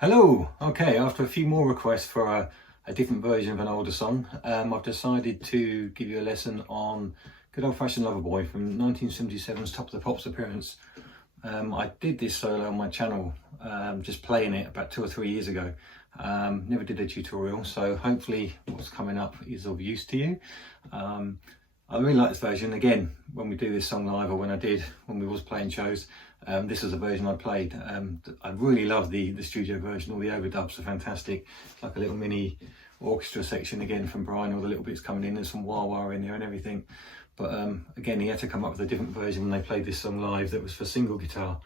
Hello. Okay, after a few more requests for a different version of an older song, I've decided to give you a lesson on Good Old Fashioned Loverboy from 1977's Top of the Pops appearance. I did this solo on my channel, just playing it about 2 or 3 years ago. Never did a tutorial, so hopefully what's coming up is of use to you. I really like this version. Again, when we do this song live, or when we was playing shows, this is the version I played. I really love the studio version. All the overdubs are fantastic. It's like a little mini orchestra section again from Brian, all the little bits coming in. There's some wah-wah in there and everything. But again, he had to come up with a different version when they played this song live that was for single guitar.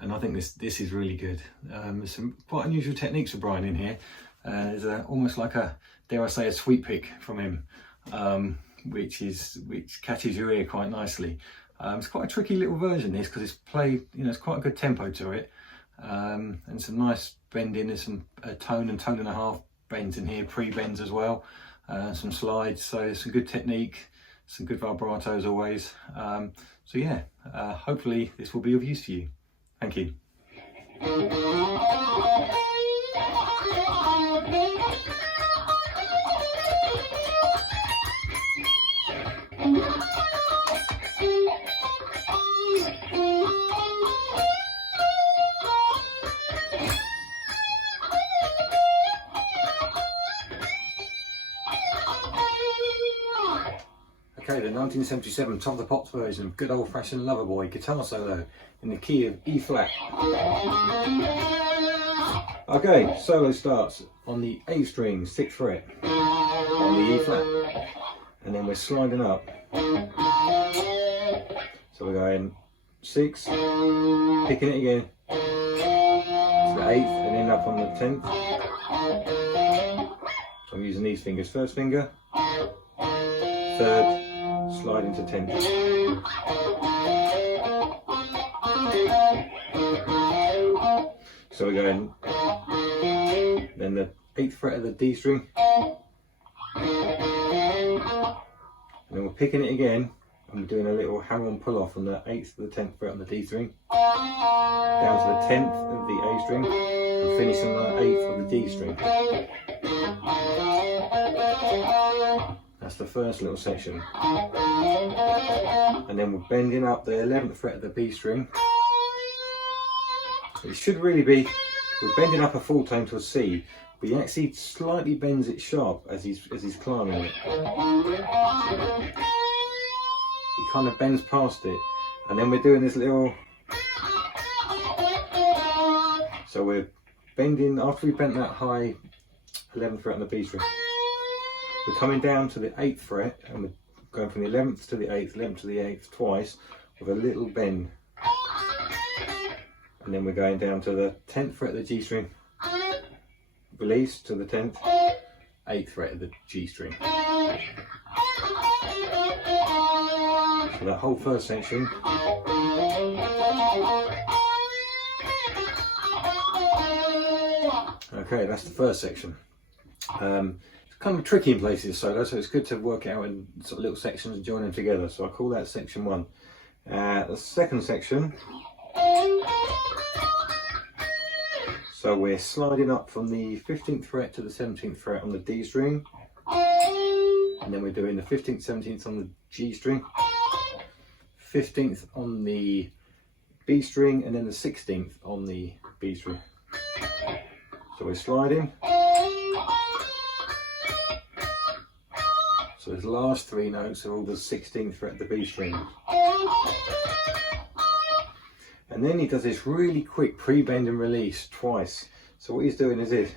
And I think this is really good. There's some quite unusual techniques for Brian in here. There's almost like dare I say, a sweep pick from him. Which catches your ear quite nicely. It's quite a tricky little version, this, because it's played, it's quite a good tempo to it, and some nice bending. There's some tone and tone and a half bends in here, pre-bends as well, some slides, so there's some good technique, some good vibrato as always. So yeah, hopefully this will be of use to you. Thank you. Okay, the 1977 Top of the Pops version of Good Old Fashioned Loverboy guitar solo in the key of E flat. Okay, solo starts on the A string, 6th fret, on the E flat, and then we're sliding up. So we're going 6, picking it again to the 8th, and end up on the 10th. So I'm using these fingers, 1st finger, 3rd, slide into 10th. So we're going, then the 8th fret of the D string, and then we're picking it again, and we're doing a little hammer-on pull-off from the 8th to the 10th fret on the D string, down to the 10th of the A string, and finishing on the 8th of the D string. That's the first little section. And then we're bending up the 11th fret of the B string. It should really be, we're bending up a full tone to a C, but he actually slightly bends it sharp as he's climbing it. He kind of bends past it, and then we're doing this little, so we're bending, after we bent that high 11th fret on the B string, we're coming down to the 8th fret, and we're going from the 11th to the 8th, 11th to the 8th twice, with a little bend. And then we're going down to the 10th fret of the G string, release to the 10th, 8th fret of the G string. So that whole first section. Okay, that's the first section. Kind of tricky in places, solo, so it's good to work it out in sort of little sections and join them together. So I call that section 1. The second section, so we're sliding up from the 15th fret to the 17th fret on the D string, and then we're doing the 15th, 17th on the G string, 15th on the B string, and then the 16th on the B string. So we're sliding. So his last 3 notes are all the 16th fret of the B string. And then he does this really quick pre-bend and release twice. So what he's doing is this.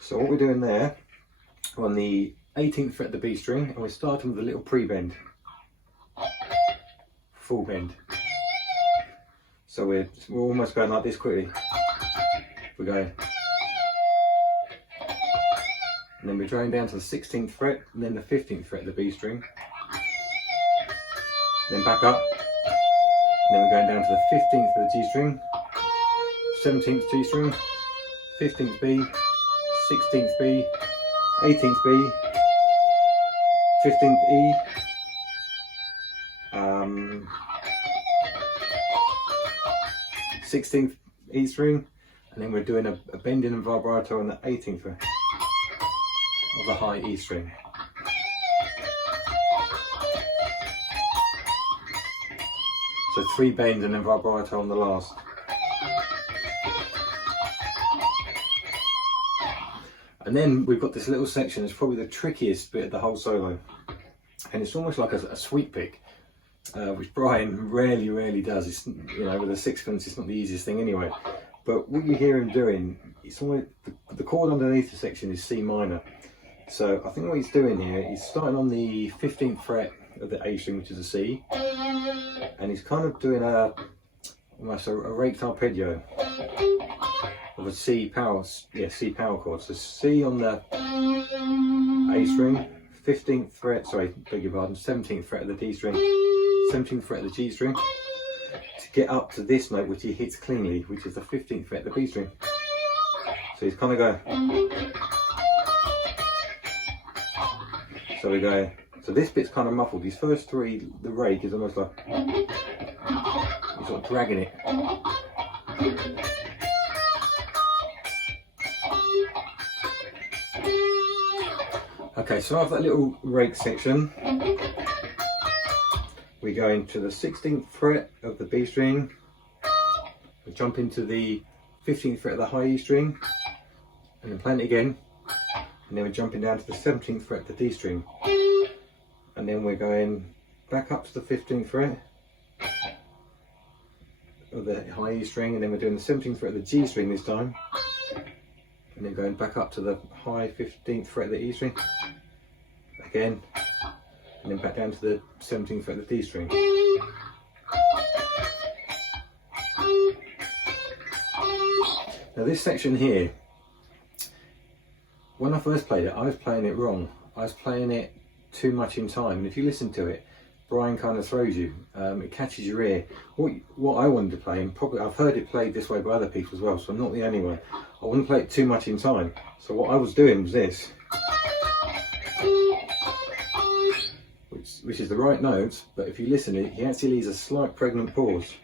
So what we're doing there, we're on the 18th fret of the B string, and we're starting with a little pre-bend. Full bend. So we're almost going like this quickly. We're going, and then we're drawing down to the 16th fret, and then the 15th fret of the B string, then back up, and then we're going down to the 15th of the G string, 17th G string, 15th B, 16th B, 18th B, 15th E, 16th E string, and then we're doing a bending and vibrato on the 18th fret of the high E string. So 3 bends and then vibrato on the last. And then we've got this little section. It's probably the trickiest bit of the whole solo, and it's almost like a sweep pick, which Brian rarely does. It's, you know, with a sixpence, it's not the easiest thing anyway. But what you hear him doing, it's almost, the chord underneath the section is C minor. So I think what he's doing here, he's starting on the 15th fret of the A string, which is a C, and he's kind of doing almost a raked arpeggio of a C power chord. So C on the A string, 15th fret, sorry, beg your pardon, 17th fret of the D string, 17th fret of the G string, to get up to this note which he hits cleanly, which is the 15th fret of the B string. So he's kind of going, so we go, so this bit's kind of muffled. These first 3, the rake is almost like, he's sort of dragging it. Okay, so after that little rake section, we go into the 16th fret of the B string, we jump into the 15th fret of the high E string, and then playing it again, and then we're jumping down to the 17th fret of the D string, and then we're going back up to the 15th fret of the high E string, and then we're doing the 17th fret of the G string this time, and then going back up to the high 15th fret of the E string again, and then back down to the 17th fret of the D string. Now this section here, when I first played it, I was playing it wrong. I was playing it too much in time, and if you listen to it, Brian kind of throws you. It catches your ear. What I wanted to play, and probably I've heard it played this way by other people as well, so I'm not the only one. I wouldn't play it too much in time. So what I was doing was this, which is the right notes, but if you listen to it, he actually leaves a slight pregnant pause.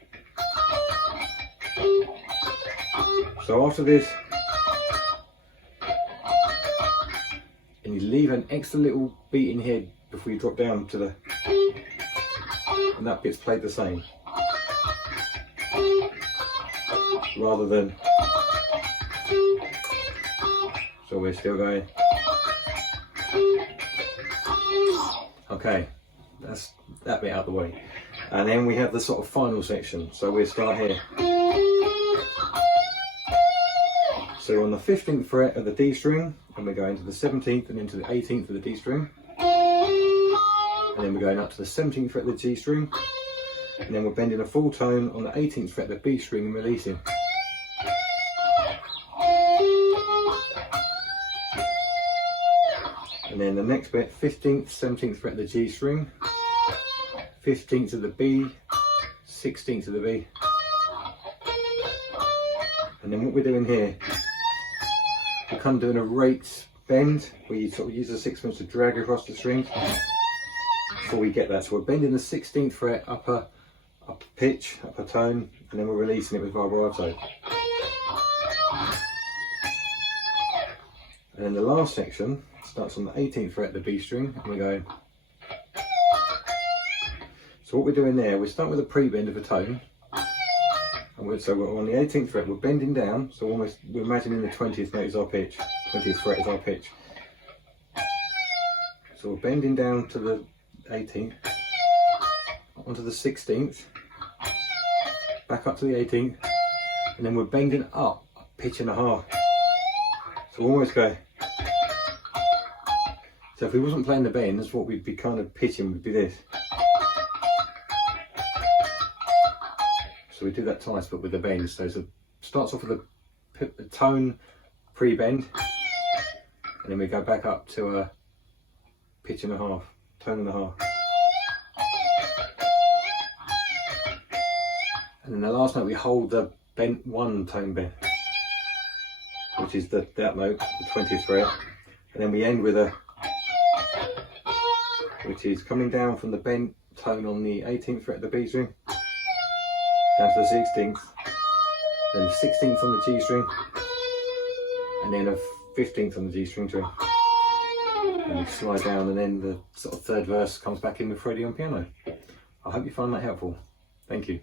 So after this, and you leave an extra little beat in here before you drop down to the, and that bit's played the same, rather than, so we're still going. Okay, that's that bit out of the way, and then we have the sort of final section. So we'll start here. So on the 15th fret of the D string, and we're going to the 17th and into the 18th of the D string, and then we're going up to the 17th fret of the G string, and then we're bending a full tone on the 18th fret of the B string and releasing. And then the next bit, 15th, 17th fret of the G string, 15th of the B, 16th of the B. And then what we're doing here, we're kind of doing a raked bend, where you sort of use the sixpence to drag across the strings before we get that. So we're bending the 16th fret upper pitch, upper tone, and then we're releasing it with vibrato. And then the last section starts on the 18th fret of the B string, and we're going. So what we're doing there, we're starting with a pre-bend of a tone, and so we're on the 18th fret, we're bending down, so almost we're imagining the 20th note is our pitch, 20th fret is our pitch. So we're bending down to the 18th, onto the 16th, back up to the 18th, and then we're bending up a pitch and a half. So we'll almost go. So if we wasn't playing the bends, what we'd be kind of pitching would be this. So we do that twice, but with the bends. So it starts off with a tone pre-bend, and then we go back up to a pitch and a half, tone and a half. And then the last note we hold the bent one tone bend, which is that note, the 20th fret, and then we end with a, which is coming down from the bent tone on the 18th fret of the B string, down to the 16th, then the 16th on the G string, and then a 15th on the G string too. And you slide down, and then the sort of third verse comes back in with Freddie on piano. I hope you find that helpful. Thank you.